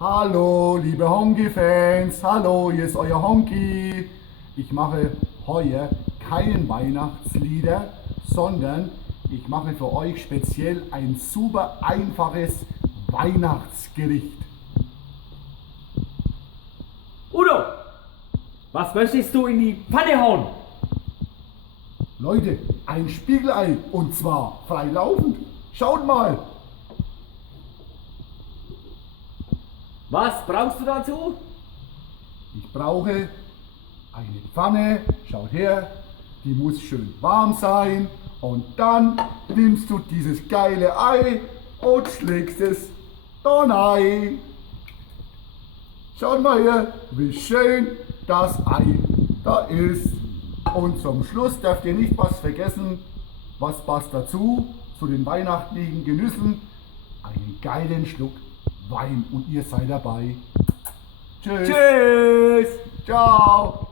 Hallo, liebe Honky-Fans, hallo, hier ist euer Honky. Ich mache heuer keinen Weihnachtslieder, sondern ich mache für euch speziell ein super einfaches Weihnachtsgericht. Udo, was möchtest du in die Pfanne hauen? Leute, ein Spiegelei und zwar frei laufend. Schaut mal. Was brauchst du dazu? Ich brauche eine Pfanne, schaut her, die muss schön warm sein und dann nimmst du dieses geile Ei und schlägst es da rein. Schaut mal hier, wie schön das Ei da ist. Und zum Schluss dürft ihr nicht was vergessen, was passt dazu, zu den weihnachtlichen Genüssen, einen geilen Schluck Wein und ihr seid dabei. Tschüss. Tschüss! Ciao.